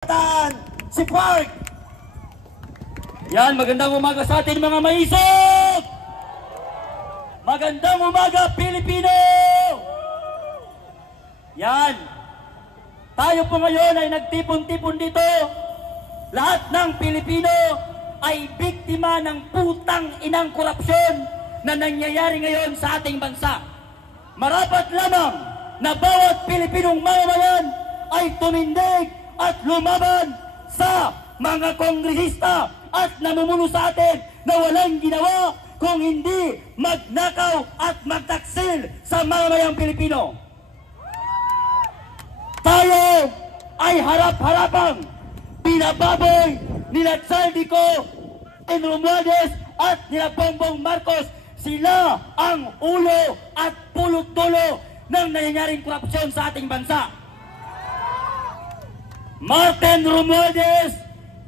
Si Park. Yan, magandang umaga sa atin mga maisog! Magandang umaga, Pilipino! Yan. Tayo po ngayon ay nagtipon-tipon dito. Lahat ng Pilipino ay biktima ng putang inang korupsyon na nangyayari ngayon sa ating bansa. Marapat lamang na bawat Pilipinong mamamayan ay tumindig at lumaban sa mga kongresista at namumuno sa atin na walang ginawa kung hindi magnakaw at magtaksil sa mamamayang Pilipino. Tayo ay harap-harapang binababoy nila Saldico, Romualdez at nila Bongbong Marcos. Sila ang ulo at pulot-dulo ng nangyayaring korupsyon sa ating bansa. Martin Romualdez,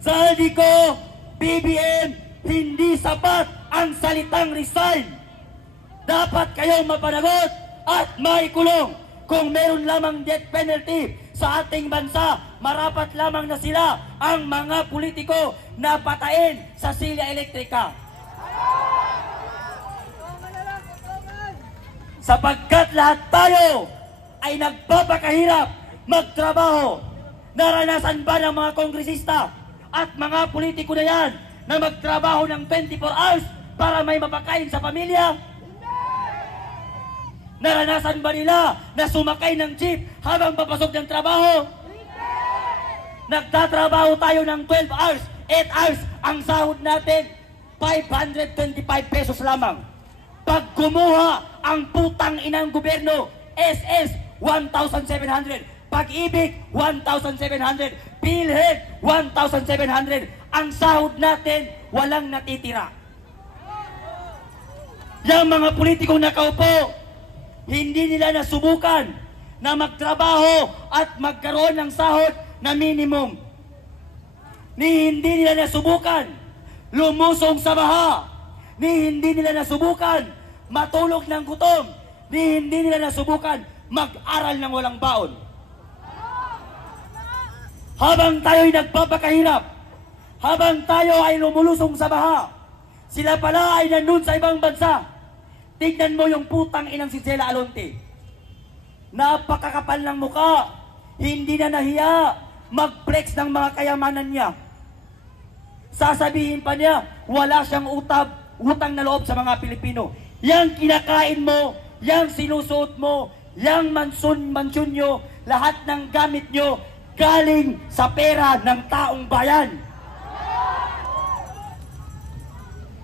Saldico, BBM, hindi sapat ang salitang resign. Dapat kayong mapanagot at maikulong. Kung meron lamang death penalty sa ating bansa, marapat lamang na sila ang mga politiko na patayin sa silya elektrika. Sapagkat lahat tayo ay nagpapakahirap magtrabaho. Naranasan ba ng mga kongresista at mga politiko na yan na magtrabaho ng 24 hours para may mapakain sa pamilya? Naranasan ba nila na sumakay ng jeep habang papasok ng trabaho? Nagtatrabaho tayo ng 12 hours, 8 hours, ang sahod natin 525 pesos lamang. Pag kumuha ang putang inang gobyerno, SS 1,700, Pag-ibig 1,700, PhilHealth 1,700, ang sahod natin walang natitira. Yang mga politikong nakaupo, hindi nila nasubukan na magtrabaho at magkaroon ng sahod na minimum. Hindi nila nasubukan lumusong sa baha. Hindi nila nasubukan matulog ng gutom. Hindi nila nasubukan mag-aral ng walang baon. Habang tayo'y nagpapakahirap, habang tayo ay lumulusong sa baha, sila pala ay nandun sa ibang bansa. Tignan mo yung putang inang si Zela Alonte. Napakakapal ng muka, hindi na nahiya mag-flex ng mga kayamanan niya. Sasabihin pa niya, wala siyang utang na loob sa mga Pilipino. Yang kinakain mo, yang sinusuot mo, yang mansyon nyo, lahat ng gamit nyo, galing sa pera ng taong bayan.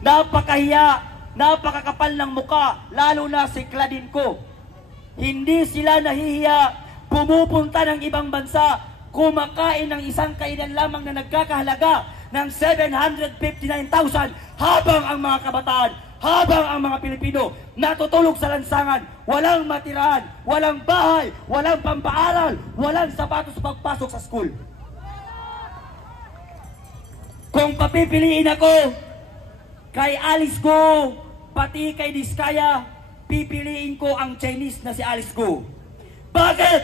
Napakahiya, napakakapal ng muka, lalo na si Claudine Co. Hindi sila nahihiya, pumupunta ng ibang bansa, kumakain ng isang kainan lamang na nagkakahalaga ng 759,000 habang ang mga kabataan, habang ang mga Pilipino natutulog sa lansangan, walang matirahan, walang bahay, walang pampaaral, walang sapatos pagpasok sa school. Kung papipiliin ako kay Alice Go, pati kay Diskaya, pipiliin ko ang Chinese na si Alice Go. Bakit?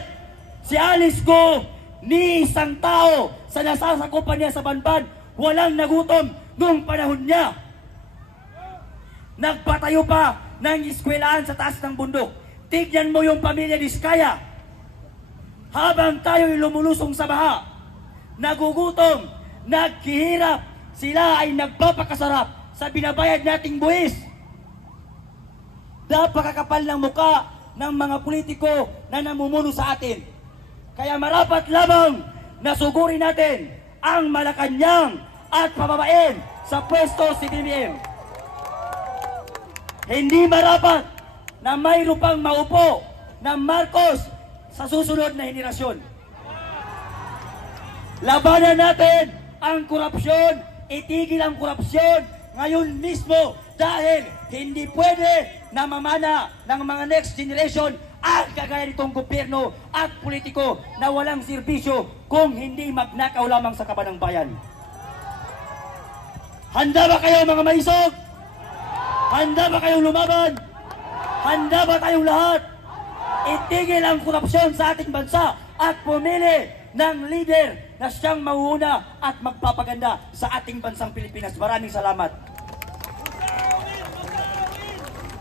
Si Alice Go, ni isang tao sa nasasakupan niya sa Banban, walang nagutom noong panahon niya. Nagpatayo pa ng eskwelahan sa taas ng bundok. Tignan mo yung pamilya Diskaya. Habang tayo'y lumulusong sa baha, nagugutom, naghihirap, sila ay nagpapakasarap sa binabayad nating buwis. Napakakapal ng muka ng mga politiko na namumuno sa atin. Kaya marapat lamang na sugurin natin ang Malacanang at pababain sa pwesto si BBM. Hindi marapat na mayroon pang maupo na Marcos sa susunod na henerasyon. Labanan natin ang korupsyon, itigil ang korupsyon ngayon mismo dahil hindi pwede na mamana ng mga next generation ang kagaya nitong gobyerno at politiko na walang serbisyo kung hindi magnakaw lamang sa kaban ng bayan. Handa ba kayo mga maisog? Handa ba kayong lumaban? Handa ba tayong lahat? Itigil ang korupsyon sa ating bansa at pumili ng leader na siyang mauuna at magpapaganda sa ating bansang Pilipinas. Maraming salamat.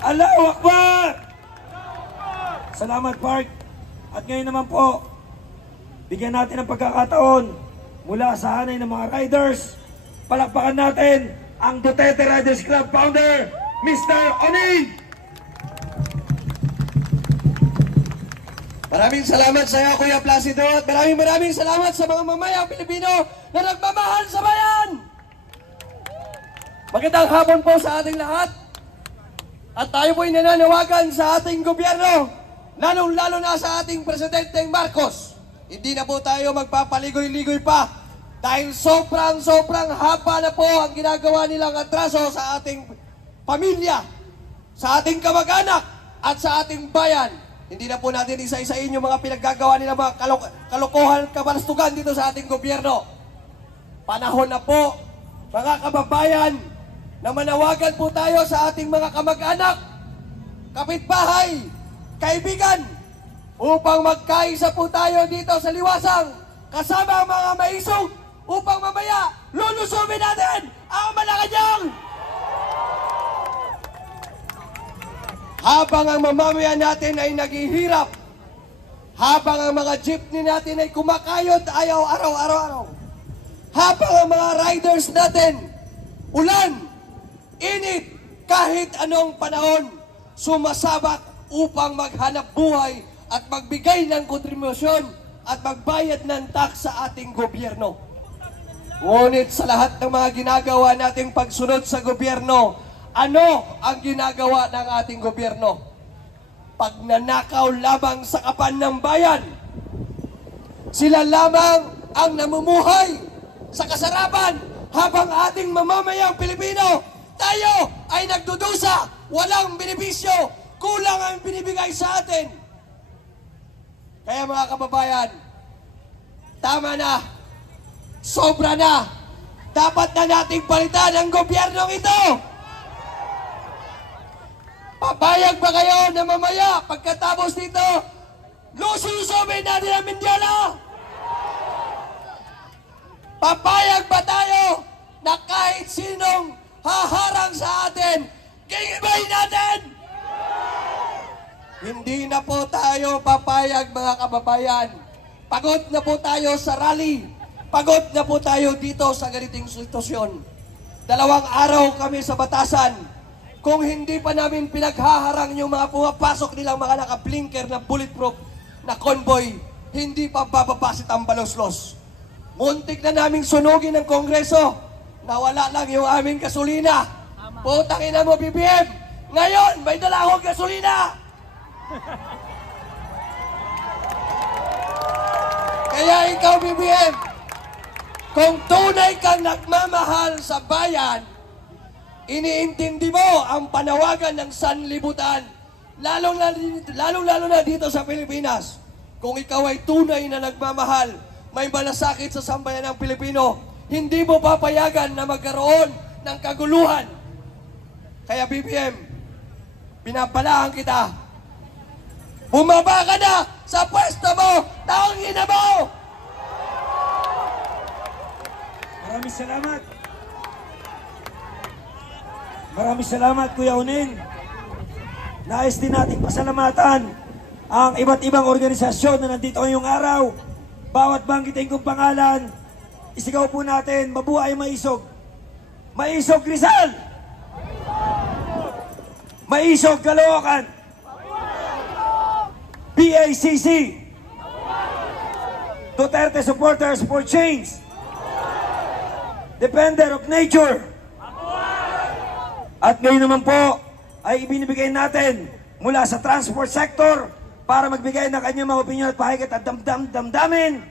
Allahu Akbar! Salamat, Park. At ngayon naman po, bigyan natin ng pagkakataon mula sa hanay ng mga riders. Palakpakan natin ang Duterte Riders Club founder, Mr. Oning! Maraming salamat sa iyo, Kuya Placido, at maraming salamat sa mga mamayang Pilipino na nagmamahal sa bayan! Magandang hapon po sa ating lahat. At tayo po'y nananawagan sa ating gobyerno, lalong-lalo na sa ating Presidente Marcos. Hindi na po tayo magpapaligoy-ligoy pa dahil sobrang haba na po ang ginagawa nilang atraso sa ating pamilya, sa ating kamag-anak, at sa ating bayan. Hindi na po natin isa-isain yung mga pinaggagawa nila, mga kalokohan at kabalastugan dito sa ating gobyerno. Panahon na po, mga kababayan, na manawagan po tayo sa ating mga kamag-anak, kapitbahay, kaibigan, upang magkaisa po tayo dito sa Liwasang, kasama ang mga maisog, upang mamaya lulusumin natin ang Malacanang! Habang ang mamamayan natin ay naghihirap, habang ang mga jeepney natin ay kumakayod araw-araw, habang ang mga riders natin, ulan, init, kahit anong panahon, sumasabak upang maghanap buhay at magbigay ng kontribusyon at magbayad ng tax sa ating gobyerno. Ngunit sa lahat ng mga ginagawa nating pagsunod sa gobyerno, ano ang ginagawa ng ating gobyerno? Pagnanakaw lamang sa kapan ng bayan. Sila lamang ang namumuhay sa kasarapan habang ating mamamayang Pilipino, tayo ay nagdudusa, walang benepisyo, kulang ang binibigay sa atin. Kaya mga kababayan, tama na, sobra na, dapat na nating palitan ang gobyernong ito. Papayag ba kayo na mamaya pagkatapos dito, lususumin natin ang Mindela? Papayag ba tayo na kahit sinong haharang sa atin, gigibayin natin? Hindi na po tayo papayag, mga kababayan. Pagod na po tayo sa rally. Pagod na po tayo dito sa ganitong sitwasyon. 2 araw kami sa batasan. Kung hindi pa namin pinaghaharang yung mga pumapasok nilang mga naka-blinker na bulletproof na convoy, hindi pa bababasit ang baloslos. Muntik na naming sunugin ng Kongreso, nawala lang yung aming gasolina. Putang ina mo, BBM! Ngayon, may dala akong gasolina! Kaya ikaw, BBM, kung tunay kang nagmamahal sa bayan, iniintindi mo ang panawagan ng sanlibutan, lalong-lalo na dito sa Pilipinas. Kung ikaw ay tunay na nagmamahal, may malasakit sa sambayan ng Pilipino, hindi mo papayagan na magkaroon ng kaguluhan. Kaya BBM, pinapalaan kita, bumaba ka na sa pwesto mo, taong ina mo! Maraming salamat. Maraming salamat, Kuya Oning. Nais din nating pasalamatan ang iba't ibang organisasyon na nandito ngayong araw. Bawat banggitin kong pangalan, isigaw po natin, mabuhay Maisog. Maisog Rizal! Maisog Caloocan! PACC! Duterte Supporters for Change! Defender of Nature! At ngayon naman po ay ibinibigay natin mula sa transport sector para magbigay ng kanyang mga opinion at pahigit at damdamin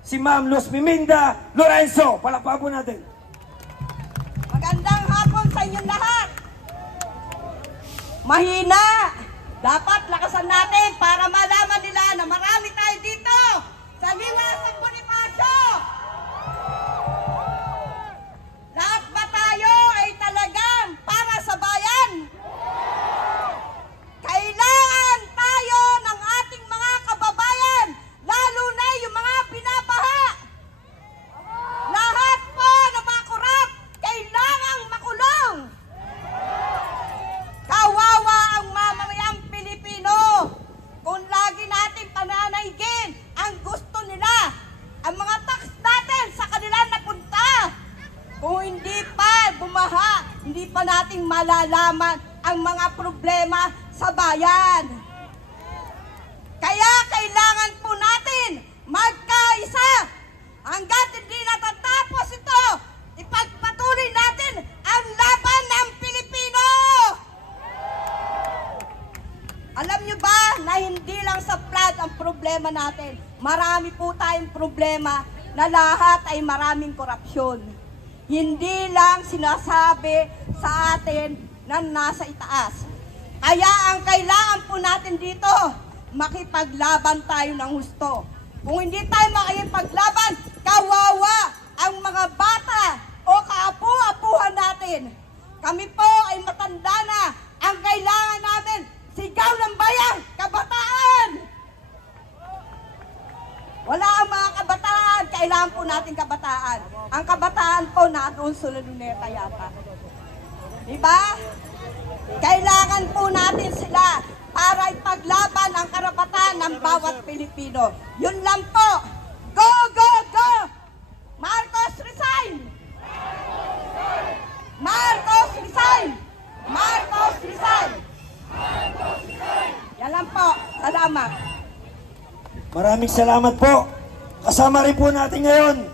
si Ma'am Luz Miminda Lorenzo. Palakpakan po natin. Magandang hapon sa inyong lahat. Mahina. Dapat lakasan natin para malaman nila na marami tayo dito sa Liwasang Bonifacio. Lahat ba tayo ay talagang para sa bayan? Kailangan tayo ng ating mga kababayan, lalo na yung mga binabaha. hindi pa natin malalaman ang mga problema sa bayan. Kaya kailangan po natin magkaisa. Hanggat hindi natatapos ito, ipagpatuloy natin ang laban ng Pilipino. Alam nyo ba na hindi lang sa flood ang problema natin? Marami po tayong problema na lahat ay maraming korupsyon. Hindi lang sinasabi sa atin na nasa itaas. Kaya ang kailangan po natin dito, makipaglaban tayo ng husto. Kung hindi tayo makipaglaban, kawawa ang mga bata o kaapu-apuhan natin. Kami po ay matanda na. Ang kailangan namin, sigaw ng bayang kabataan. Wala ang mga kabataan. Kailangan po natin kabataan. Ang kabataan po nadoon sa Luneta yata. Diba? Kailangan po natin sila para ipaglaban ang karapatan ng bawat Pilipino. Yun lang po. Go, go, go! Marcos resign! Marcos resign! Marcos resign! Yan lang po. Salamat. Maraming salamat po. Kasama rin po natin ngayon,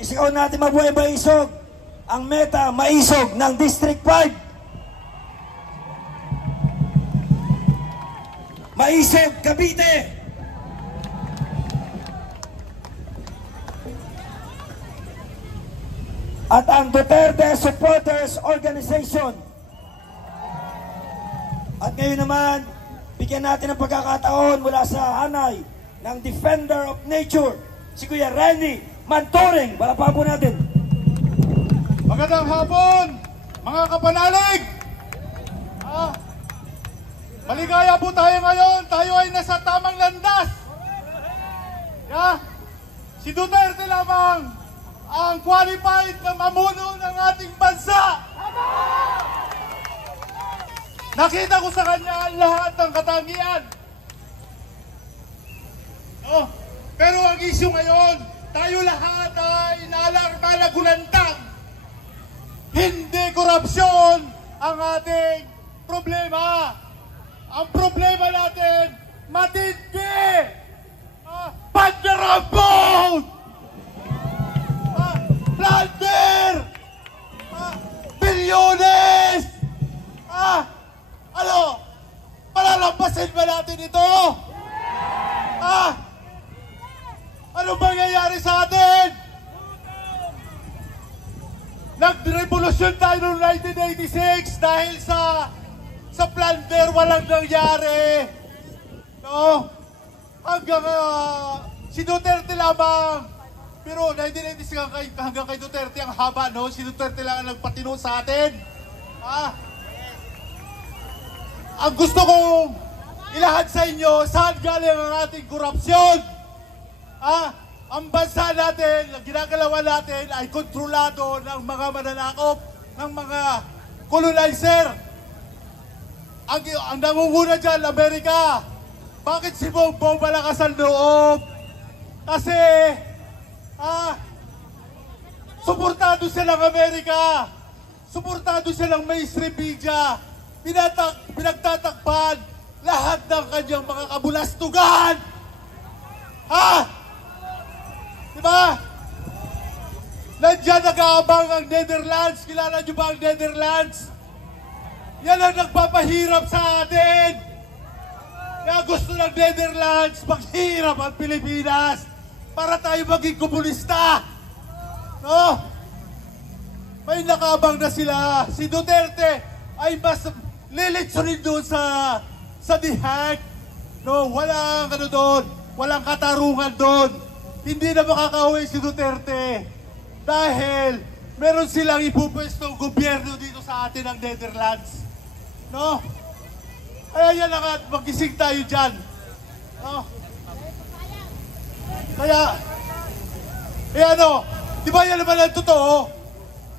isigaw natin mabuhay maisog, ang meta maisog ng District 5. Maisog, Cavite. At ang Duterte Supporters Organization. At ngayon naman, bigyan natin ng pagkakataon mula sa hanay ng Defender of Nature, si Kuya Renny Manturing. Palapakan po natin. Magandang hapon, mga kapanalig! Maligaya po tayo ngayon. Tayo ay nasa tamang landas. Si Duterte lamang ang qualified na mamuno ng ating bansa. Nakita ko sa kanya lahat ng katangian. Pero ang issue ngayon, tayo lahat ay inaalarma na gulantang. Hindi korupsyon ang ating problema. Ang problema natin, matindi! Pandarabot! Plunder! Bilyones! Palalampasin ba natin ito? Ano mangyayari sa atin? Nag-revolusyon tayo noong 1986 dahil sa plunder, walang nangyari. No? Hanggang si Duterte lamang. Pero 1986 hanggang kay Duterte ang haba, no? Si Duterte lang ang nagpatino sa atin. Ang gusto kong ilahad sa inyo, saan galing ang ating korupsyon? Ang bansa natin, ang ginagalawan natin ay kontrolado ng mga mananakop, ng mga colonizer. Ang nangunguna dyan, Amerika. Bakit si Bongbong malakas ang loob? Kasi, suportado siya ng Amerika. Suportado siya ng mainstream media. Pinagtatakpan lahat ng kanyang mga kabulastugan. Diba? Nandiyan nag-aabang ang Netherlands. Kilala nyo ba ang Netherlands? Yan ang nagpapahirap sa atin. Kaya gusto ng Netherlands maghirap ang Pilipinas para tayo maging komunista. No? May nakabang na sila. Si Duterte ay mas lilitsunin doon sa The Hague. No, walang doon. Walang katarungan doon. Hindi na makakauwi si Duterte dahil meron silang ipupwestong gobyerno dito sa atin ng Netherlands. No? Kaya yan lang at mag-isig tayo dyan. No? Kaya, di ba yan naman ang totoo?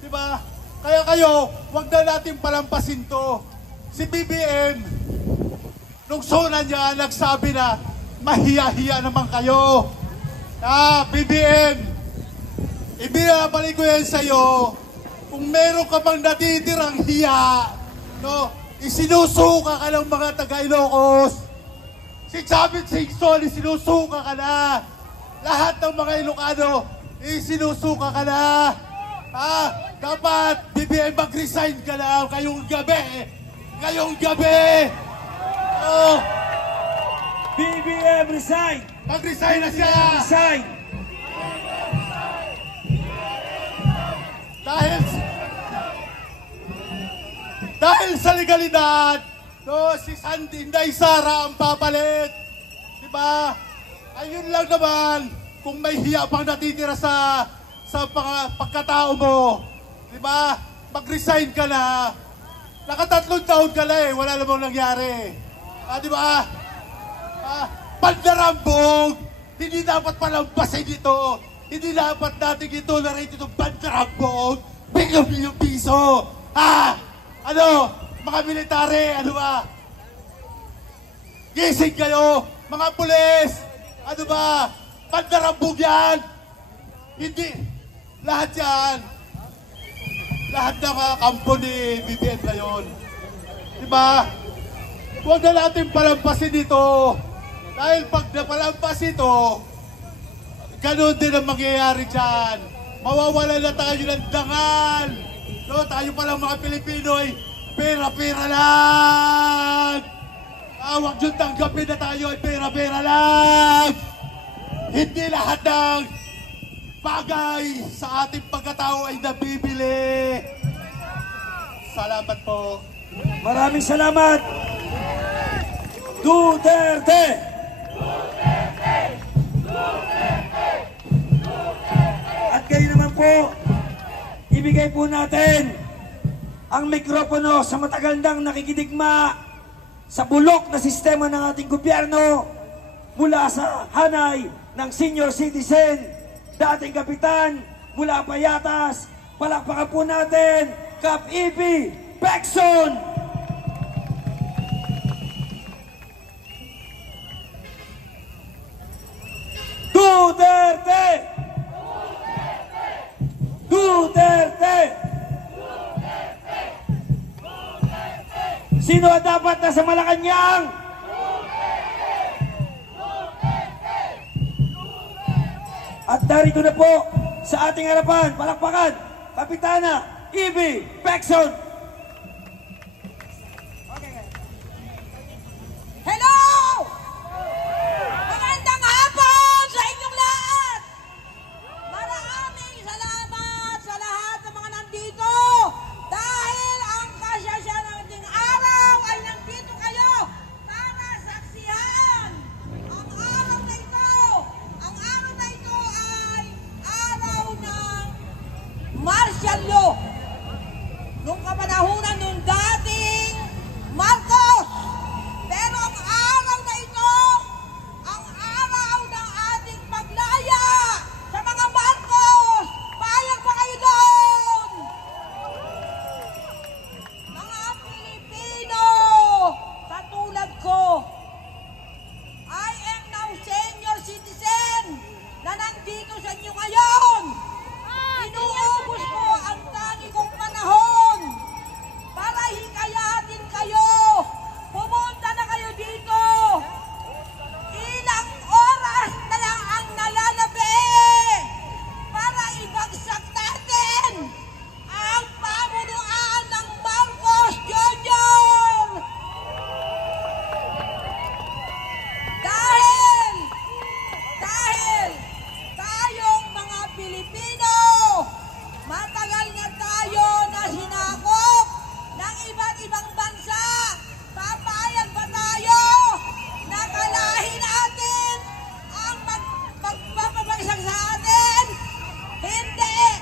Di ba? Kaya kayo, wag na natin palampasin to. Si BBM, nung sona niya, nagsabi na, mahiya-hiya naman kayo. BBM, ibinabalik ko yan sa'yo kung meron ka pang natitirang hiya, no, isinusuka ka ng mga taga-Ilocos. Si Chavit Singson, isinusuka ka na. Lahat ng mga Ilocano, isinusuka ka na. Dapat BBM mag-resign ka na ngayong gabi. Ngayong gabi. BBM resign! Mag-resign na siya. Resign! Dahil sa legalidad, no, si Sandy Inday Sara ang papalit. Diba? Ayun lang naman, kung may hiya pang natitira sa pagkatao mo, diba? Mag-resign ka na. Naka3 taon ka na wala namang nangyari. Diba? Bandarambog, hindi dapat palampasin ito. Hindi dapat natin ito na rin itong bandarambog. Bilyon-bilyon piso. Ano, mga military, ano ba? Gising kayo, mga pulis, ano ba? Bandarambog yan. Hindi, lahat yan. Lahat ng kampo ni BBM ngayon. Diba? Huwag na natin palampasin ito. Dahil pag napalampas ito, ganun din ang mangyayari dyan. Mawawala na tayo ng dangal. No, tayo palang mga Pilipino ay pera-pera lang. Huwag nyo tanggapin na tayo ay pera-pera lang. Hindi lahat ng bagay sa ating pagkatao ay nabibili. Salamat po. Maraming salamat! Duterte! At kayo naman po, ibigay po natin ang mikropono sa matagal nang nakikidigma sa bulok na sistema ng ating gobyerno mula sa hanay ng senior citizen, dating kapitan, mula Payatas. Palakpakan po natin, Kap Ibi Pecson! Duterte! Duterte! Sino ang dapat nasa Malacanang? At narito na po sa ating harapan, palakpakan, Kapitana Ibi Pecson! Hello! Magandang hapon sa inyong lahat! Maraming salamat sa lahat ng mga nandito dahil ang kasya nating araw ay nandito kayo para saksihan ang araw na ito. Ang araw na ito ay araw ng martial law. Nung kapanahunan nung dating Marcos. Pero ang araw na ito, ang araw ng ating paglaya sa mga Marcos. Payag pa kayo doon! Mga Pilipino, katulad ko, I am now senior citizen na nandito sa inyo ngayon. Inuubos ko ang tangi kong panahon para hikayatin kayo. Pumunta na kayo dito. Ilang oras na lang ang nalalabi para ibagsak natin ang pamunuan ng Marcos Jr. Dahil tayong mga Pilipino, matagal na tayo na sinakop ng iba't ibang bansa. Papayag ba tayo na kalahin natin ang magpapabagsak sa atin? Hindi!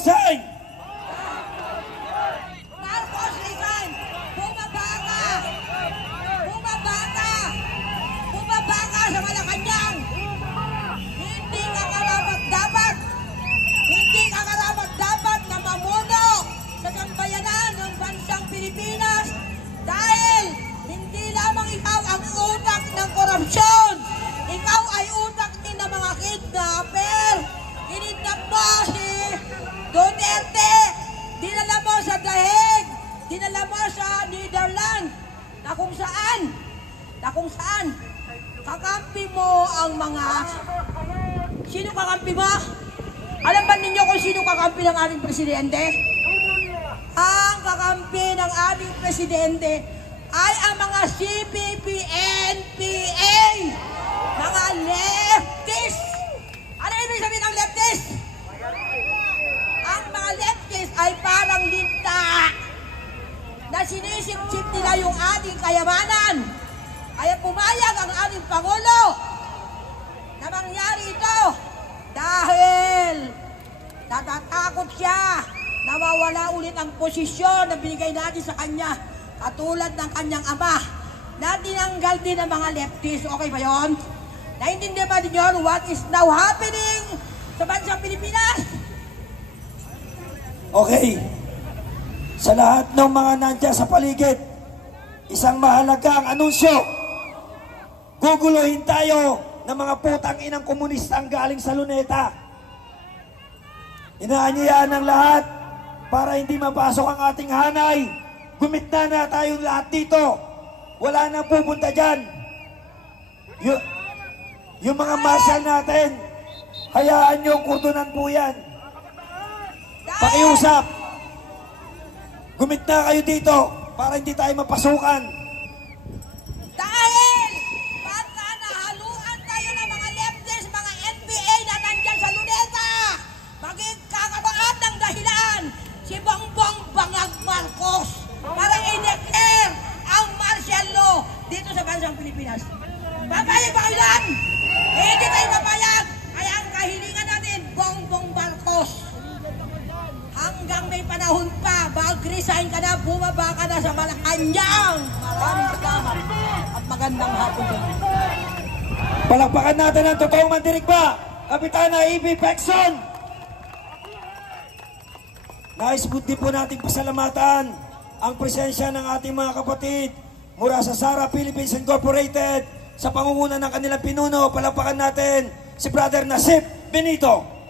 resign! Marcos resign! Bumaba ka! Bumaba ka! Bumaba ka sa Malacanang! Hindi ka karapat-dapat! Hindi ka karapat-dapat na mamuno sa sambayanan ng bansang Pilipinas dahil hindi lamang ikaw ang utak ng korupsyon. Ikaw ay utak din ng mga kidnapper. Kinidnap mo si Duterte. Dinala mo sa Dahig. Dinala mo sa Netherlands. Na kung saan kakampi mo ang mga... Sino kakampi mo? Alam ba ninyo kung sino kakampi ng ating presidente? Ang kakampi ng ating presidente ay ang mga CPP-NPA, mga leftist. Ano ibig sabihin ng leftist? Ang mga leftist ay parang linta na sinisip-sip nila yung ating kayamanan. Kaya pumayag ang ating Pangulo na mangyari ito dahil natatakot siya na mawala ulit ang posisyon na binigay natin sa kanya katulad ng kanyang ama na tinanggal din ng mga leftist. Okay ba yun? Naintindihan ba din yun what is now happening sa bansang Pilipinas? Okay. Sa lahat ng mga nandiyan sa paligid, isang mahalagang anunsyo. Guguluhin tayo ng mga putang inang komunista ang galing sa Luneta. Inaanyayaan ng lahat para hindi mapasok ang ating hanay. Gumitna na tayong lahat dito. Wala nang pupunta dyan. Yung mga marshal natin, hayaan nyo kurdunan po yan. Pakiusap. Gumitna kayo dito para hindi tayo mapasukan. Dahil pagka nahaluan tayo ng mga leftist, mga NPA na nandyan sa Luneta, magkakaroon ng dahilan si Bongbong Bangag Marcos para i-declare ang martial law dito sa bansang Pilipinas. Papayag ba kayo lang? Hindi tayo papayag. Kaya ang kahilingan natin, Bongbong Marcos. Hanggang may panahon pa, mag-resign ka na, bumaba ka na sa Malacanang. Maraming salamat at magandang hapon din. Palakpakan natin ang totoong mandirigma, Kapitana E.B. Pecson. Nais din po nating pasalamatan ang presensya ng ating mga kapatid mula sa Sara Philippines Incorporated sa pangunguna ng kanilang pinuno. Palakpakan natin si Brother Nasip Benito.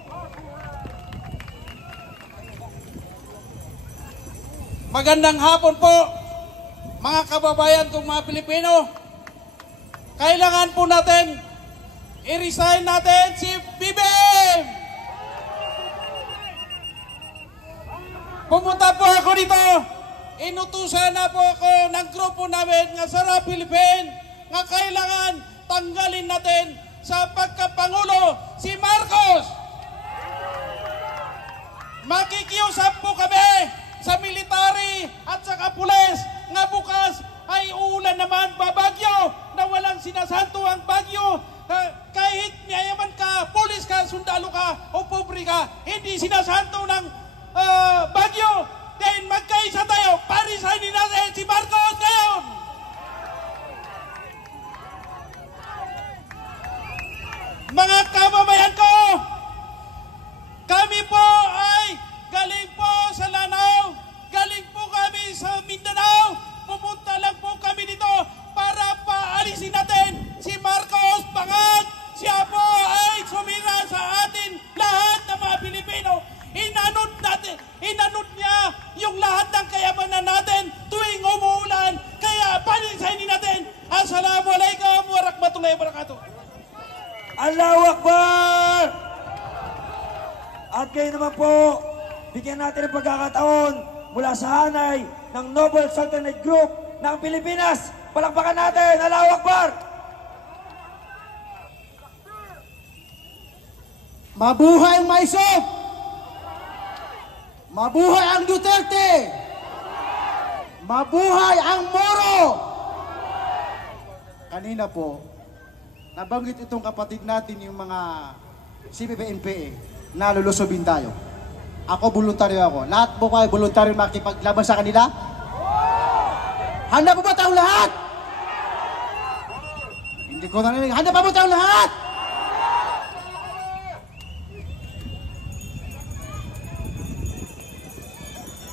Magandang hapon po, mga kababayan kong mga Pilipino. Kailangan po natin i-resign natin si BBM. Pumunta po ako dito. Inutusan na po ako ng grupo namin nga Sara Philippine nga kailangan tanggalin natin sa pagkapangulo si Marcos. Makikiusap po kami sa military at saka pulis nga bukas ay uulan naman babagyo na walang sinasanto ang bagyo. Kahit mayaman ka, pulis ka, sundalo ka o pobre ka, hindi sinasanto ng bagyo. Then magkaisa tayo, parisainin natin si Marcos ngayon. Mga kababayan ko, kami po ay galing po sa Lanao, galing po kami sa Mindanao, pumunta lang po kami dito para paalisin natin si Marcos Bangag. Siya po ay sumira sa atin lahat ng mga Pilipino. Inanod niya yung lahat ng kayamanan natin tuwing umuulan. Kaya panisainin natin. Assalamualaikum warahmatullahi wabarakatuh. Allahu Akbar! At kayo naman po, bigyan natin ng pagkakataon mula sa hanay ng Noble Sultanate Group ng Pilipinas. Palakpakan natin! Allahu Akbar! Mabuhay ang Maisog! Mabuhay ang Duterte! Mabuhay ang Moro! Kanina po, nabanggit itong kapatid natin yung mga CPP-NPA na lulusobin tayo. ako voluntaryo ako. Lahat po kayo voluntaryo makipaglaban sa kanila? Handa po ba tayong lahat? Hindi ko narinig. Handa pa po tayong lahat?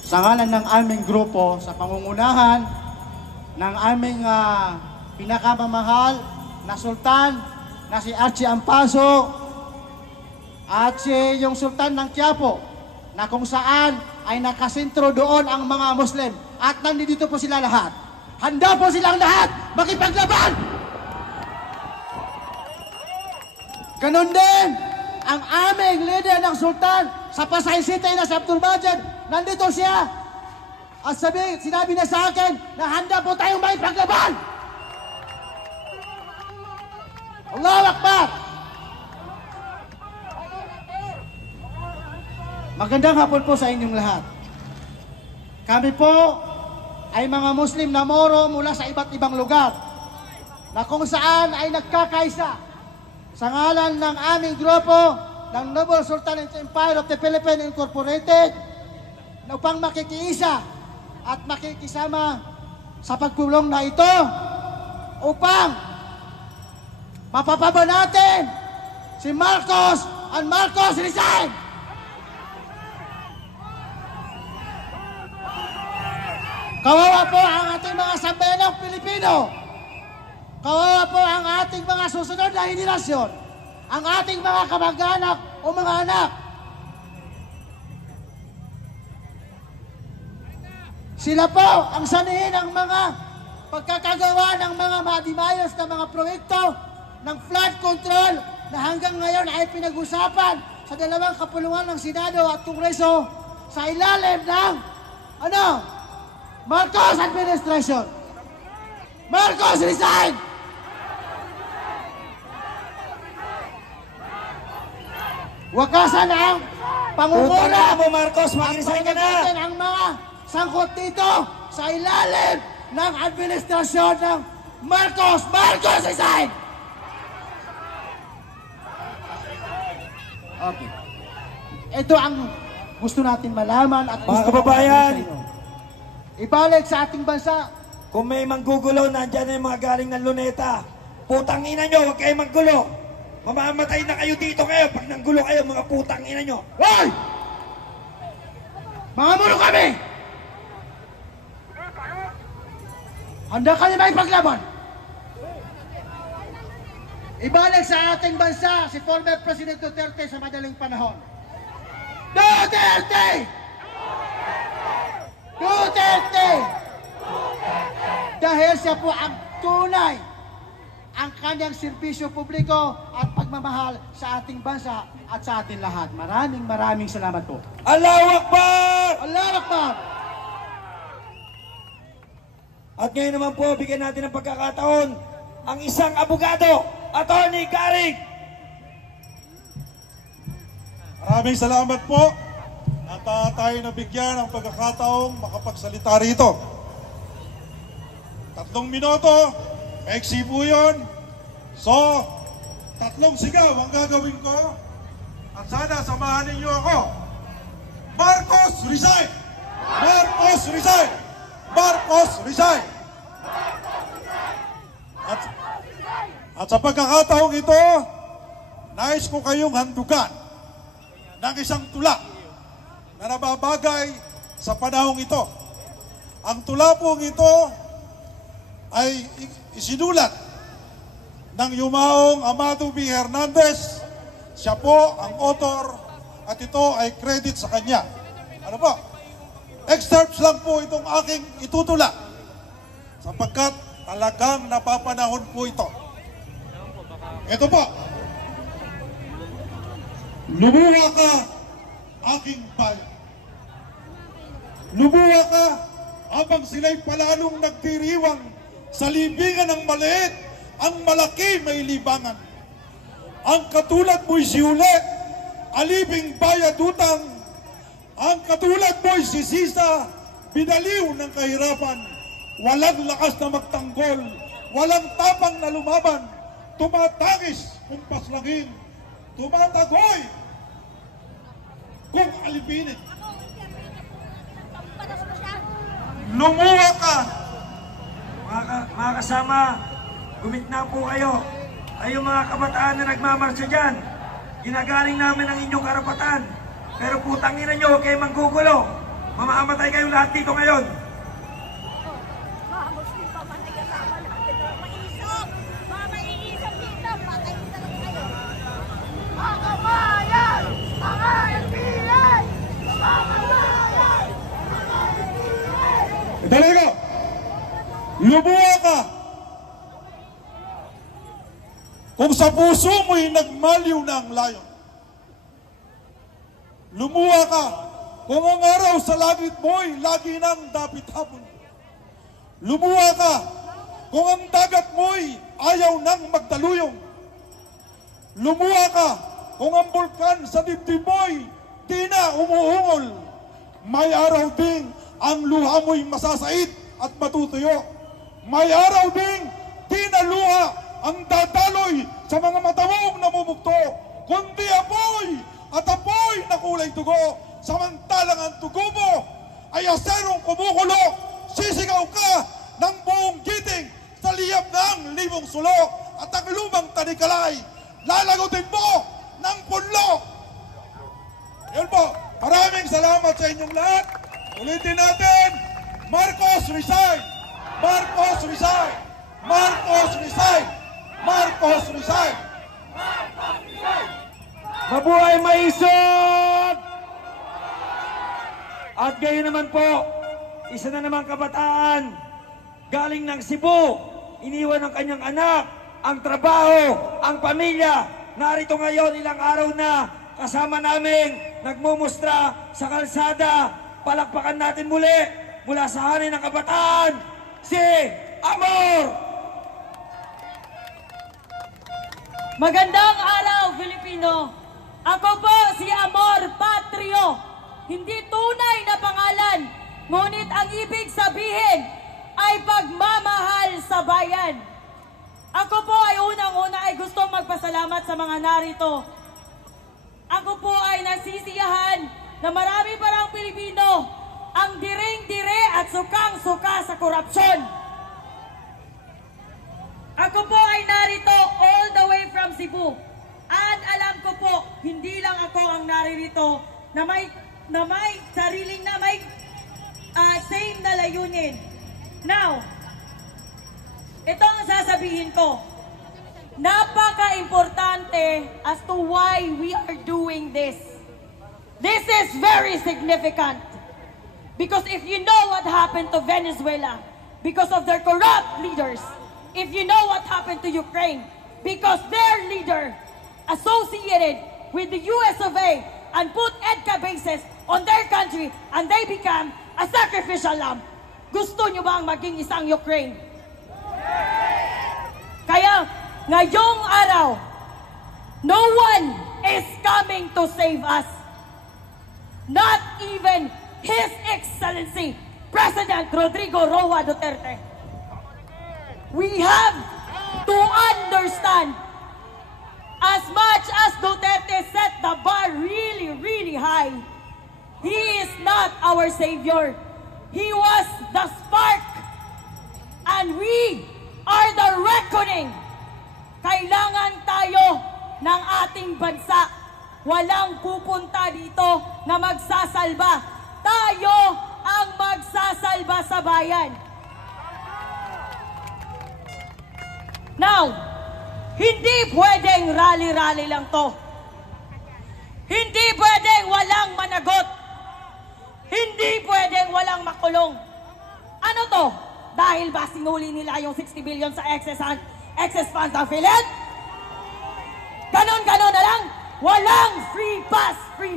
Sa ngalan ng aming grupo, sa pangungunahan ng aming pinakamamahal na sultan na si Archie Ampaso at si yung sultan ng Quiapo na kung saan ay nakasentro doon ang mga Muslim at nandito po sila lahat. Handa po silang lahat makipaglaban! Ganon din ang aming leader ng sultan sa Pasay City na si Abdul Majid. Nandito siya. At sinabi na sa akin na handa po tayong makipaglaban. Allahu Akbar! Magandang hapon po sa inyong lahat. Kami po ay mga Muslim na Moro mula sa iba't ibang lugar na kung saan ay nagkakaisa sa ngalan ng aming grupo ng Noble Sultanate Empire of the Philippines Incorporated na upang makikiisa at makikisama sa pagpulong na ito upang mapapaba natin si Marcos and Marcos resign! Kawawa po ang ating mga sambayanang Pilipino. Kawawa po ang ating mga susunod na henerasyon. Ang ating mga kamag-anak o mga anak. Sila po ang sanihin ng mga pagkakagawa ng mga madimayos na mga proyekto ng flood control na hanggang ngayon ay pinag-usapan sa dalawang kapulungan ng Senado at Kongreso sa ilalim ng Marcos administration. Marcos resign! Wakasan ang pangunguna mo, Marcos, mag-resign ka na! ang mga sangkot dito sa ilalim ng administrasyon ng Marcos. Marcos resign! Okay. Ito ang gusto natin malaman at Mga gusto kababayan, natin sa inyo. Ibalik sa ating bansa. kung may manggugulo, nandyan na yung mga galing ng Luneta. Putang ina nyo, huwag kayo manggulo. Mamamatay na kayo dito kayo pag nanggulo kayo, mga putang ina nyo. Hoy! Mga muro kami! Handa kami may paglaban. Ibalik sa ating bansa si former President Duterte sa madaling panahon. Duterte! Duterte! Dahil siya po ang tunay ang kanyang serbisyo publiko at pagmamahal sa ating bansa at sa ating lahat. Maraming salamat po. Allahu Akbar! Allahu Akbar! At ngayon naman po, bigyan natin ng pagkakataon ang isang abogado, Attorney Garrig. Maraming salamat po at tayo nabigyan ng pagkakataong makapagsalita rito. 3 minuto, peksi po yun. So, 3 sigaw ang gagawin ko at sana samahan ninyo ako. Marcos resign! Marcos resign! Marcos resign! At sa pagkakataong ito, nais ko kayong handugan ng isang tula na nababagay sa panahong ito. Ang tula pong ito ay isinulat ng yumaong Amado B. Hernandez. Siya po ang author at ito ay credit sa kanya. Ano po? Excerpts lang po itong aking itutula sapagkat talagang napapanahon po ito. Ito po. Lumuha ka, aking bayan. Lumuha ka habang sila'y palalong nagdiriwang sa libingan ng maliit, ang malaki may libangan. Ang katulad mo'y si Ule, alibing bayad utang. Ang katulad mo'y si Sisa, binaliw ng kahirapan. Walang lakas na magtanggol, walang tapang na lumaban. Tumatangis kung paslangin, tumatagoy kung alipinin. Lumuha ka! Mga kasama, gumitna po kayo. Ay yung mga kabataan na nagmamarsya dyan, ginagaling namin ang inyong karapatan. Pero putang ina nyo, huwag kayong manggugulo. Mamamatay kayong lahat dito ngayon. Talaga, lumuha ka. Kung sa puso mo'y nagmaliw na ang layon, lumuha ka. Kung ang araw sa langit mo'y lagi nang dapit hapon, lumuha ka. Kung ang dagat mo'y ayaw nang magdaluyong, lumuha ka. Kung ang bulkan sa dibdib mo'y di na umuungol, may araw ding ang luha mo'y masasait at matutuyo. May araw ding di na luha ang dadaloy sa mga matawong namumugto, kundi apoy at apoy na kulay dugo. Samantalang ang dugo mo ay aserong kumukulo, sisigaw ka ng buong giting sa liyab ng libong sulok, at ang lumang tanikalay lalagutin mo ng punlo. Yan po, maraming salamat sa inyong lahat. Ulitin natin, Marcos resign! Marcos resign! Marcos resign! Marcos resign! Mabuhay Maisog! At gayon naman po, isa na namang kabataan galing ng Cebu, iniwan ng kanyang anak, ang trabaho, ang pamilya. Narito ngayon, ilang araw na kasama namin nagmumustra sa kalsada. Palakpakan natin muli mula sa Hanay ng Kabataan, si Amor! Magandang araw, Filipino! Ako po si Amor Patrio. Hindi tunay na pangalan, ngunit ang ibig sabihin ay pagmamahal sa bayan. Ako po ay unang-una ay gustong magpasalamat sa mga narito. Ako po ay nasisiyahan na marami parang Pilipino ang diring-dire at sukang-suka sa korupsyon. Ako po ay narito all the way from Cebu. At alam ko po, hindi lang ako ang naririto na may sariling na may same na layunin. Now, ito ang sasabihin ko. Napaka-importante as to why we are doing this. This is very significant. Because if you know what happened to Venezuela, because of their corrupt leaders, if you know what happened to Ukraine, because their leader associated with the US of A and put EDCA bases on their country and they become a sacrificial lamb. Gusto nyo ba ang maging isang Ukraine? Kaya, ngayong araw, no one is coming to save us. Not even His Excellency, President Rodrigo Roa Duterte. We have to understand, as much as Duterte set the bar really, really high, he is not our savior. He was the spark, and we are the reckoning. Kailangan tayo ng ating bansa. Walang pupunta dito na magsasalba. Tayo ang magsasalba sa bayan. Now, hindi pwedeng rally-rally lang to. Hindi pwedeng walang managot. Hindi pwedeng walang makulong. Ano to? Dahil ba sinuli nila yung 60 billion sa excess funds ng PhilHealth? Ganon-ganon na lang. Walang free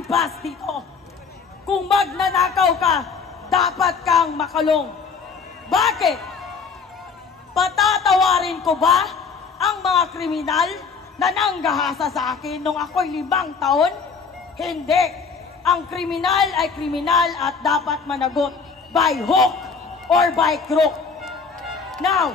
pass dito. Kung magnanakaw ka, dapat kang makulong. Bakit? Patatawarin ko ba ang mga kriminal na nanggahasa sa akin nung ako'y 5 taon? Hindi. Ang kriminal ay kriminal at dapat managot by hook or by crook. Now,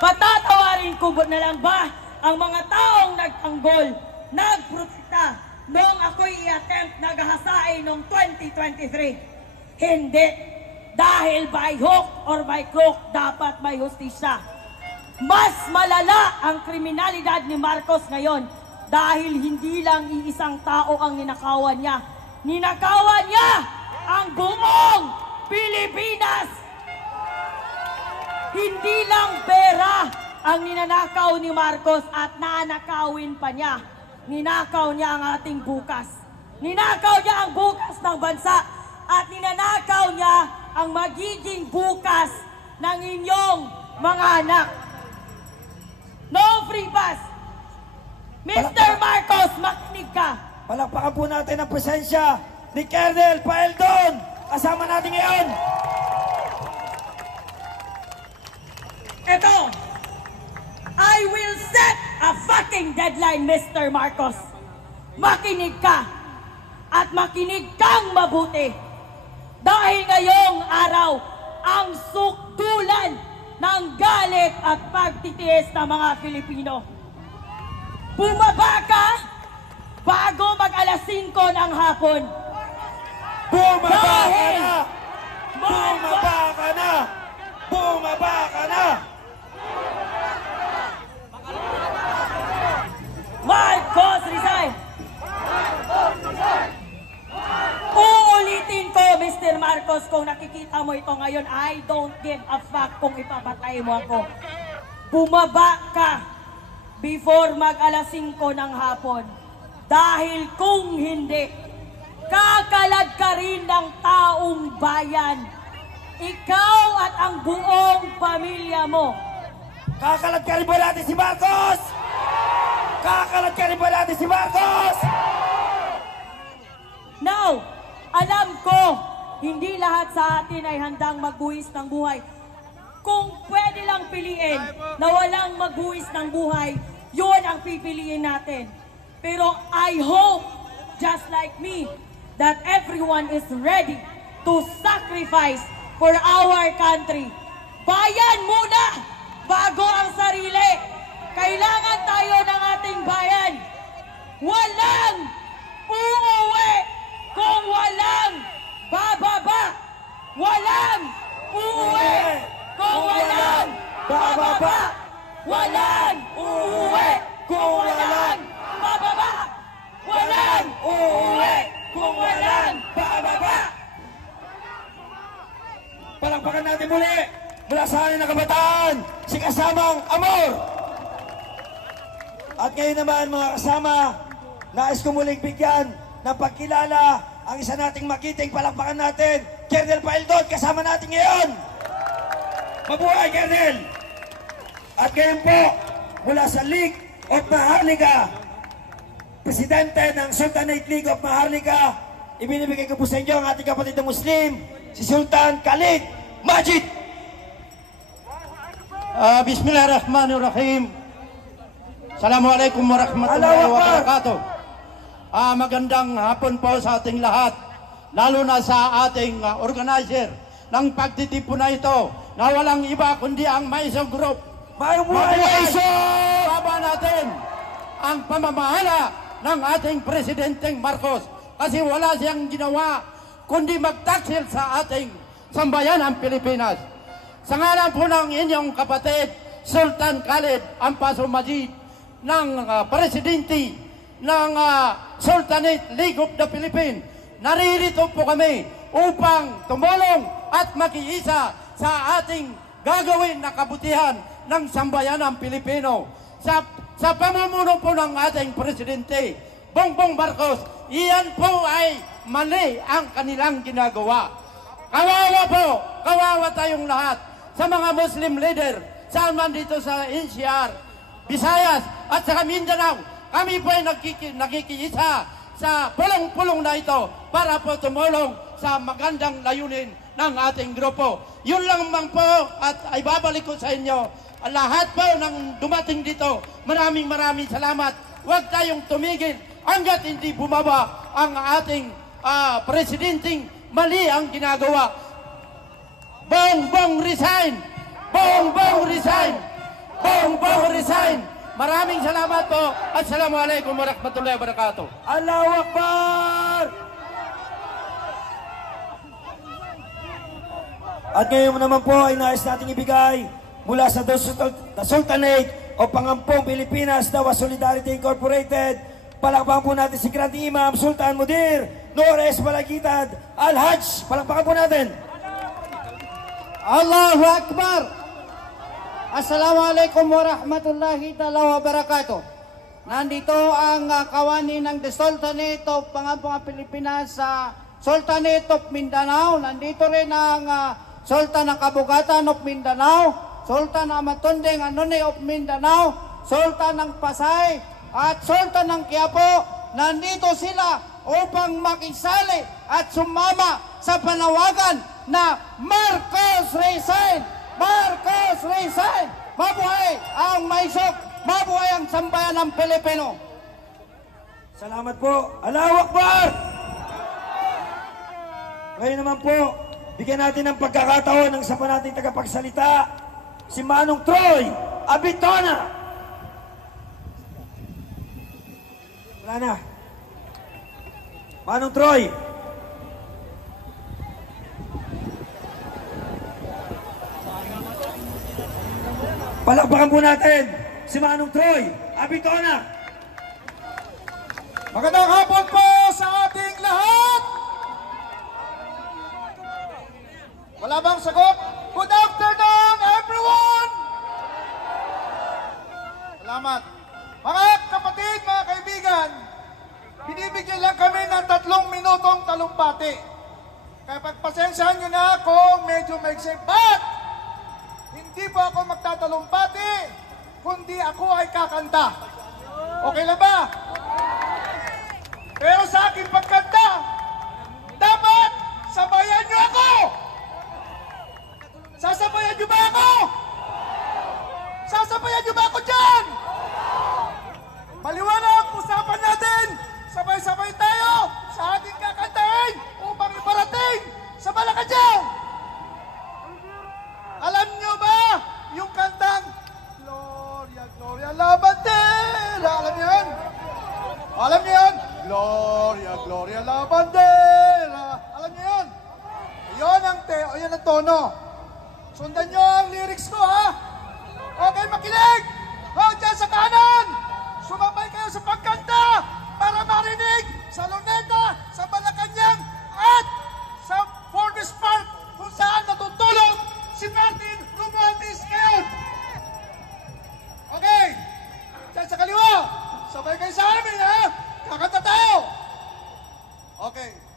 patatawarin ko na lang ba ang mga taong nagtanggol, nagprotekta nung ako'y i-attempt na gahasain noong 2023. Hindi. Dahil by hook or by crook, dapat may hustisya. Mas malala ang kriminalidad ni Marcos ngayon dahil hindi lang iisang tao ang ninakawan niya. Ninakawan niya ang buong Pilipinas! Hindi lang pera ang ninanakaw ni Marcos at nanakawin pa niya. Ninakaw niya ang ating bukas. Ninakaw niya ang bukas ng bansa at ninanakaw niya ang magiging bukas ng inyong mga anak. No free pass! Mr. Marcos, makinig ka! Palakpakan po natin ang presensya ni Colonel Paeldon. Kasama natin ngayon. Ito, I will set a fucking deadline, Mr. Marcos. Makinig ka at makinig kang mabuti. Dahil ngayong araw, ang sukdulan ng galit at pagtitiis ng mga Pilipino. Bumaba ka bago mag-alas 5 ng hapon. Bumaba ka Dahil na! Bumaba ka na! Bumaba ka na! Marcos resign! Uulitin ko, Mr. Marcos, kung nakikita mo ito ngayon, I don't give a fuck kung ipapatay mo ako. Bumaba ka before mag-alas 5 ng hapon. Dahil kung hindi, kakalag ka rin ng taong bayan. Ikaw at ang buong pamilya mo. Kakalat ka rin ba natin si Marcos? Kakalat ka rin ba natin si Marcos? Now, alam ko, hindi lahat sa atin ay handang magbuwis ng buhay. Kung pwede lang piliin na walang magbuwis ng buhay, yun ang pipiliin natin. Pero I hope, just like me, that everyone is ready to sacrifice for our country. Bayan muna bago ang sarili. Kailangan tayo ng ating bayan. Walang uuwi kung walang bababa. Walang uuwi kung walang bababa. Walang uuwi kung walang bababa. Walang uuwi kung walang bababa. Palakpakan natin muli mula sa anin ng kabataan, si Kasamang Amor. At ngayon naman mga kasama, nais ko muling bigyan ng pagkilala ang isa nating makiting. Palakpakan natin, Colonel Paeldon, kasama natin ngayon. Mabuhay, Colonel! At ngayon po, mula sa League of Maharlika, Presidente ng Sultanate League of Maharlika, ibinibigay ko po sa inyo ang ating kapatid na Muslim, si Sultan Khalid Majid. Bismillahirrahmanirrahim. Assalamualaikum warahmatullahi wabarakatuh. Magandang hapon po sa ating lahat, lalo na sa ating organizer ng pagtitipon na ito na walang iba kundi ang Maiso Group. Maiso! Baba natin ang pamamahala ng ating Presidenteng Marcos kasi wala siyang ginawa kundi magtaksil sa ating sambayanang Pilipinas. Sa ngalan po ng inyong kapatid, Sultan Khalid Ampaso Majid, ng Presidente ng Sultanate League of the Philippines, naririto po kami upang tumulong at makiisa sa ating gagawin na kabutihan ng sambayanang Pilipino. Sa pamumuno po ng ating Presidente, Bongbong Marcos, iyan po ay mali ang kanilang ginagawa. Kawawa po, kawawa tayong lahat sa mga Muslim leader, saan man dito sa NCR, Visayas at sa Mindanao. Kami po ay nakikiisa sa pulong-pulong na ito para po tumulong sa magandang layunin ng ating grupo. Yun lang man po at ay babalik ko sa inyo. Lahat po ng dumating dito, maraming salamat. Huwag tayong tumigil hanggat hindi bumaba ang ating presidenteng mali ang ginagawa. Bongbong resign! Bongbong resign! Bongbong resign! Maraming salamat po. Assalamualaikum warahmatullahi wabarakatuh. Allahu Akbar! At ngayon naman po ay nais nating ibigay mula sa The Sultanate o Pangampong Pilipinas, Dawa Solidarity Incorporated. Palakpakan po natin si Grand Imam Sultan Mudir Nores Balagitad Al-Hajj. Palakpakan po natin. Allahu Akbar! Assalamualaikum warahmatullahi ta'ala wabarakatuh. Nandito ang kawani ng The Sultanate of Pangampong Pilipinas sa Sultanate of Mindanao. Nandito rin ang Sultan ng Kabugatan of Mindanao, Sultan ng Matunding Anone of Mindanao, Sultan ng Pasay, at Sultan ng Quiapo. Nandito sila upang makisali at sumama sa panawagan na Marcos Resign! Marcos Resign! Mabuhay ang Maisok! Mabuhay ang sambayan ng Pilipino! Salamat po. Allahu Akbar! Ngayon naman po, bigyan natin ng pagkakataon ng isa pa nating tagapagsalita, si Manong Troy Abitona. Wala na. Manong Troy. Palakpakan po natin si Manong Troy Abitona. Magandang hapon po sa ating lahat! Wala bang sagot? Good afternoon, everyone! Salamat. Mga kapatid, mga kaibigan, binibigyan lang kami ng 3 minutong talumpati. Kaya pagpasensyahan nyo na ako, medyo maigsi. But, hindi po ako magtatalumpati, kundi ako ay kakanta. Okay lang ba? Pero sa akin pagkanta, dapat sabayan nyo ako! Sasabayan nyo ba ako? Sasabayan nyo ba ako dyan? Maliwanag, usapan natin. Sabay-sabay tayo sa ating kakantahin upang iparating sa Malacanang. Alam nyo ba yung kantang Gloria, Gloria la bandera? Alam nyo yun? Alam nyo yun? Gloria, Gloria la bandera. Alam nyo yun? Yun ang tono. Sundan nyo ang lyrics ko, ha? Okay, makinig! O, dyan sa kanan! Sumabay kayo sa pagkanta para marinig sa Luneta, sa Malacanang, at sa Fortis Park kung saan natutulog si Martin Romualdez ngayon. Okay, dyan sa kaliwa, sabay kayo sa amin, ha? Kakanta tayo! Okay.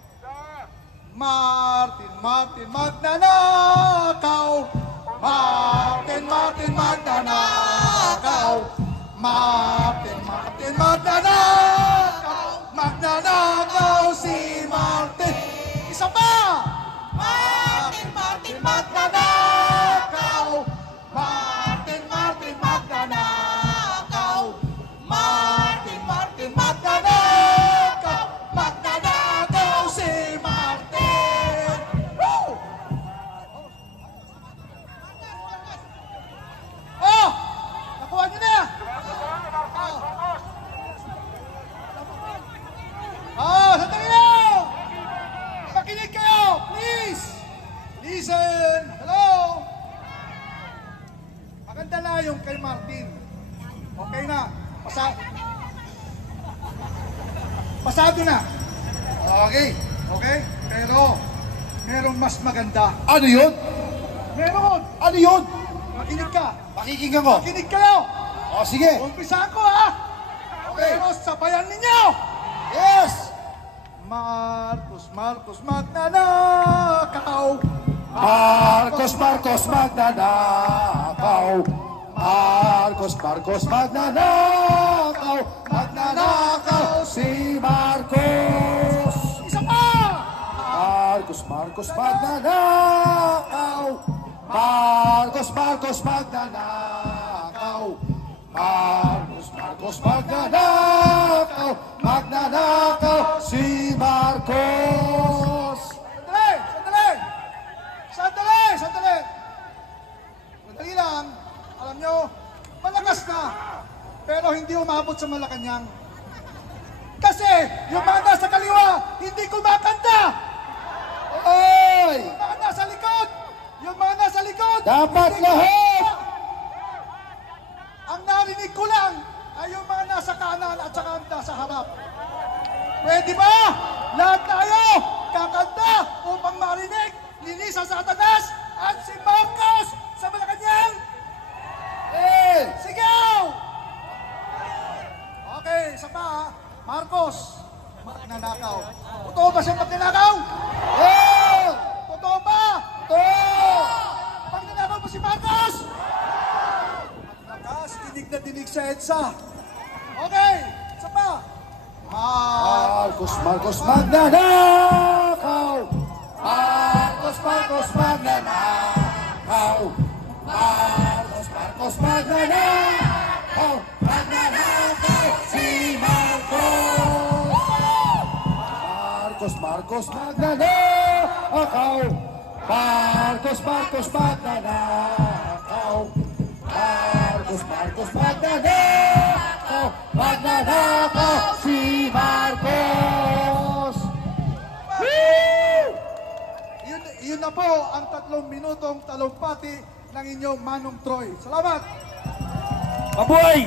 Martin, Martin, magnanakaw. Martin, Martin, magnanakaw. Martin, Martin, magnanakaw. Magnanakaw si Martin. Isa pa! Martin, Martin, magnanakaw. Martin, Martin, magnanakaw. Martin, Martin, magnanakaw. Magnanakaw si Martin. Woo! Oh! Nakuha niyo na! Sandali lang! Makinig kayo! Please! Listen! Hello! Maganda na yung kay Martin. Okay na. Pasado na. Okay. Okay? Pero, merong mas maganda. Ano yun? Meron! Ano yun? Makinig ka. Pakikinggan ko. Makinig kayo. O, sige. Umpisahan ko, ha? Okay. Pero sabayan ninyo. Yes! Marcos, Marcos, magnanakaw. Marcos, Marcos, magnanakaw. Marcos, Marcos, magnanakaw. Magnanakaw si Marcos. Isa pa! Marcos, Marcos, magnanakaw. Marcos, Marcos, magnanakaw. Marcos, Marcos, magnanakaw. Magnanakaw si Marcos. Sandali! Sandali! Sandali! Sandali! Sandali lang. Alam nyo, malakas na. pero hindi umabot sa Malacanang. Kasi yung mga nasa kaliwa, hindi kumakanta. Oy! Yung mga nasa likod, Dapat hindi lahat! kumakanta. Ang narinig ko lang ay yung mga nasa kanan at saka nasa harap. Pwede ba? Lahat tayo kakanta upang marinig ni Lisa Satanas at si Marcos sa Malacanang. Sigaw! Okay, isa pa ha. Marcos, magnanakaw. Totoo ba siya magnanakaw? Totoo ba? Magnanakaw ba si Marcos? Magnakas, dinig na dinig sa EDSA. Okay, isa pa. Marcos magnanakaw! Marcos magnanakaw! Marcos magnanakaw! Magnanakaw si Marcos! Marcos magnanakaw! Marcos magnanakaw! Marcos magnanakaw! Magnanakaw si Marcos! Yun na po ang 3 minutong talumpati ng inyong Manong Troy. Salamat! Mabuhay!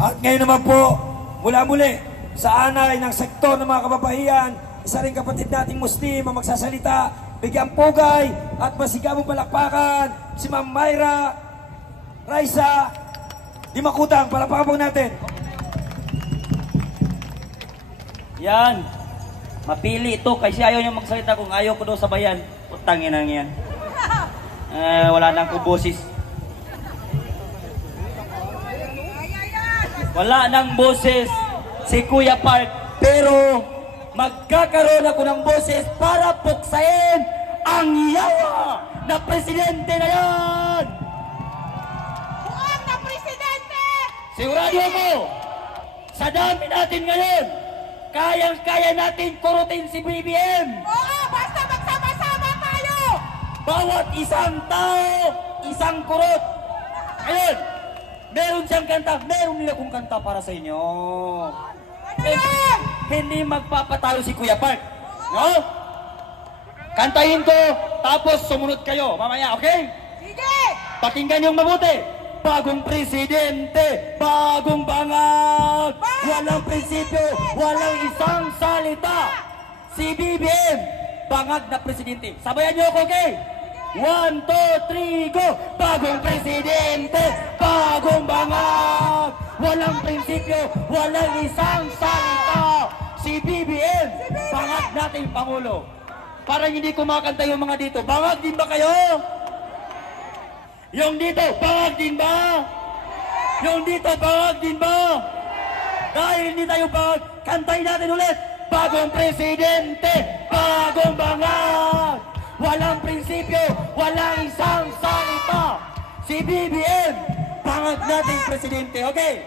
At ngayon naman po, mula-muli, sa anay ng sektor ng mga kababaihan, isa rin kapatid nating Muslim ang magsasalita, bigyan pugay at masigabong palakpakan, si Ma'am Myra Raisa Di Makutang. Palakpakan po natin. Yan. Mapili ito kasi ayaw niya magsalita kung ayaw ko daw sa bayan. Utangin ang yan. Wala nang kubosis. Wala nang boses si Kuya Park. Pero magkakaroon ako ng boses para puksain ang yawa na presidente na yan. Buang na presidente! Sigurado mo, sa dami natin ngayon, kayang-kaya natin kurutin si BBM. Oo, basta magsama-sama tayo! Bawat isang tao, isang kurot. Ayun, meron siyang kanta, meron nila kong kanta para sa inyo. Hindi magpapatalo si Kuya Park. No? Kantahin ko, tapos sumunod kayo mamaya, okay? Sige! Pakinggan niyong mabuti. Bagong presidente, bagong bangag. Walang prinsipyo, walang isang salita. Si BBM, bangag na presidente. Sabayan niyo ako, okay? 1, 2, 3, go! Bagong presidente, bagong bangag. Walang prinsipyo, walang isang salita. Si BBM, bangag nating Pangulo. Parang hindi kumakanta yung mga dito. Bangag din ba kayo? Yung dito, bangag din ba? Yung dito, bangag din ba? Dahil hindi tayo bangag, kantahin natin ulit. Bagong presidente, bagong bangag. Walang prinsipyo, walang isang salita. Si BBM, bangag nating presidente. Okay?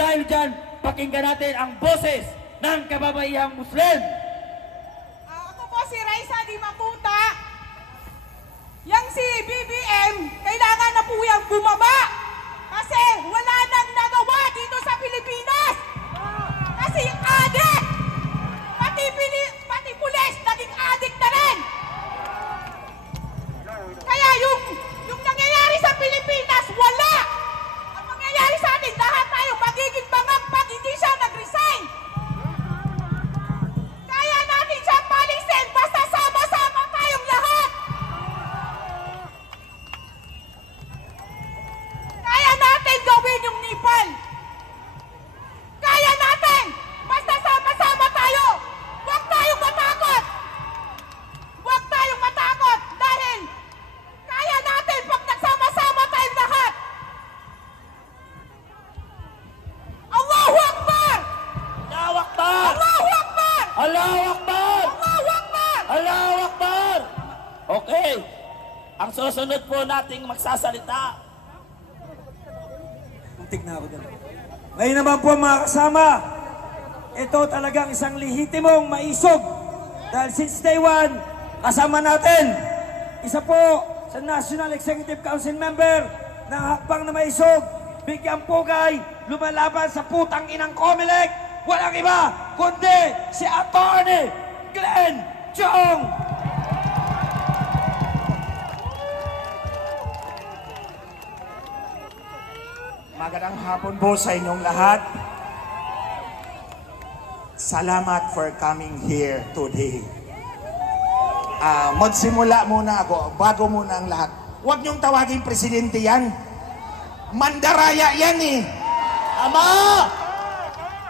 Dahil dyan, pakinggan natin ang boses ng kababaihang Muslim. Ako po si Raisa Di Makuta. Yang si BBM, kailangan na po yung bumaba. Kasi wala nang nagawa dito sa Pilipinas. Kasi yung adik, pati pulis, naging adik na rin. Kaya yung nangyayari sa Pilipinas, wala. Ang mangyayari sa atin, lahat tayo magiging bangag pag hindi siya nag-resign. Kaya natin siya palisin, basta sama-sama tayong lahat. Kaya natin gawin yung Nepal. Kaya natin, basta sama-sama tayo. Huwag tayong matakot. Huwag tayong matakot dahil kaya natin pag nagsama-sama tayong lahat. Allahu Akbar! Allahu Akbar! Allahu Akbar! Allahu Akbar! Allahu Akbar! Allahu Akbar! Okay. Ang susunod po nating magsasalita. Muntik na ako dyan. Ngayon naman po mga kasama, ito talagang isang lehitimong maisog. Dahil since day one, kasama natin, isa po sa National Executive Council member ng hakbang na maisog, bigyang pugay, lumalaban sa putang inang Comelec, walang iba kundi si Atty. Glenn Chong. Magandang hapon po sa inyong lahat. Salamat for coming here today. Magsimula muna ako, bago muna ang lahat. Huwag niyong tawagin presidente yan. Mandaraya yan eh. Ama!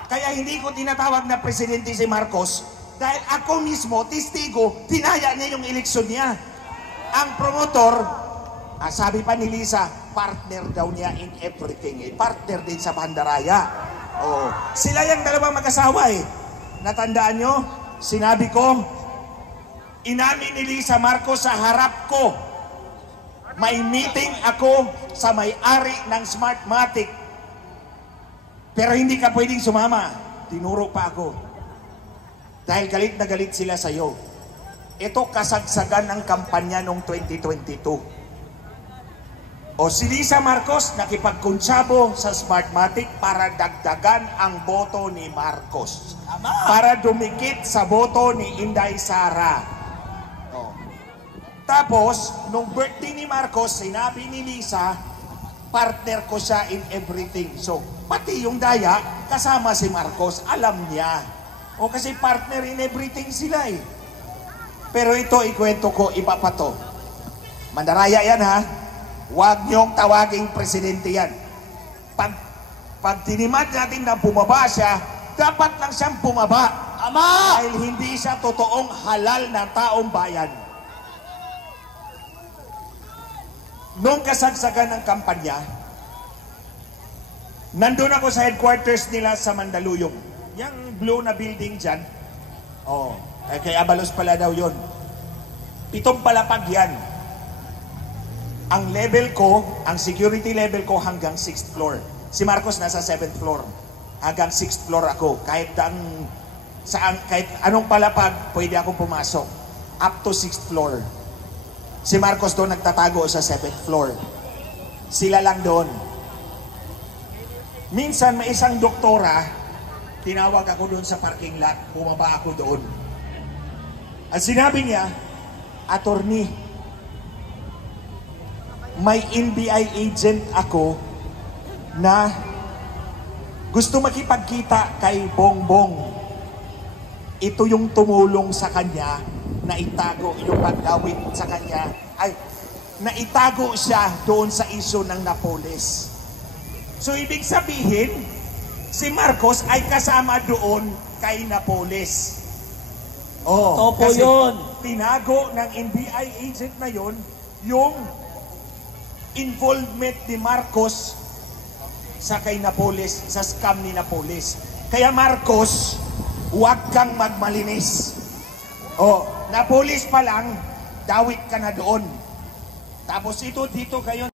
Kaya hindi ko tinatawag na presidente si Marcos dahil ako mismo, testigo, tinaya niya yung eleksyon niya. Ang promotor, sabi pa ni Lisa, partner daw niya in everything. Partner din sa Mandaraya. Oh, sila yung dalawang mag-asawa eh. Natandaan nyo? Sinabi ko, inamin ni Lisa Marcos sa harap ko. May meeting ako sa may-ari ng Smartmatic. Pero hindi ka pwedeng sumama. Tinuro pa ako. Dahil galit na galit sila sa'yo. Ito kasagsagan ng kampanya noong 2022. O si Lisa Marcos nakipagkuntsabo sa Smartmatic para dagdagan ang boto ni Marcos. Para dumikit sa boto ni Inday Sara. O. Tapos, nung birthday ni Marcos, sinabi ni Lisa, partner ko siya in everything. So, pati yung daya, kasama si Marcos, alam niya. O kasi partner in everything sila eh. Pero ito, ikwento ko, iba pa to. Mandaraya yan ha. Huwag niyong tawaging presidente yan. Pag tinimad natin na bumaba siya, dapat lang siyang bumaba. Ama! Dahil hindi siya totoong halal na taong bayan. Noong kasagsagan ng kampanya, nandun ako sa headquarters nila sa Mandaluyong. Yung blue na building dyan. Oh, kay Abalos pala daw yun. 7 palapag yan. Ang level ko, ang security level ko hanggang 6th floor. Si Marcos nasa 7th floor. Hanggang 6th floor ako. Kahit anong palapag, pwede akong pumasok. Up to 6th floor. Si Marcos doon nagtatago sa 7th floor. Sila lang doon. Minsan may isang doktora, tinawag ako doon sa parking lot, bumaba ako doon. At sinabi niya, attorney, may NBI agent ako na gusto makipagkita kay Bongbong. Ito yung tumulong sa kanya na itago yung pagdawit sa kanya. Ay, na itago siya doon sa isyu ng Napoles. So, ibig sabihin, si Marcos ay kasama doon kay Napoles. Oh, Topo yun. Tinago ng NBI agent na yun yung involvement ni Marcos sa kay Napoles, sa scam ni Napoles. Kaya Marcos, huwag kang magmalinis. Oh, Napoles pa lang, dawit ka na doon. Tapos ito, dito kayo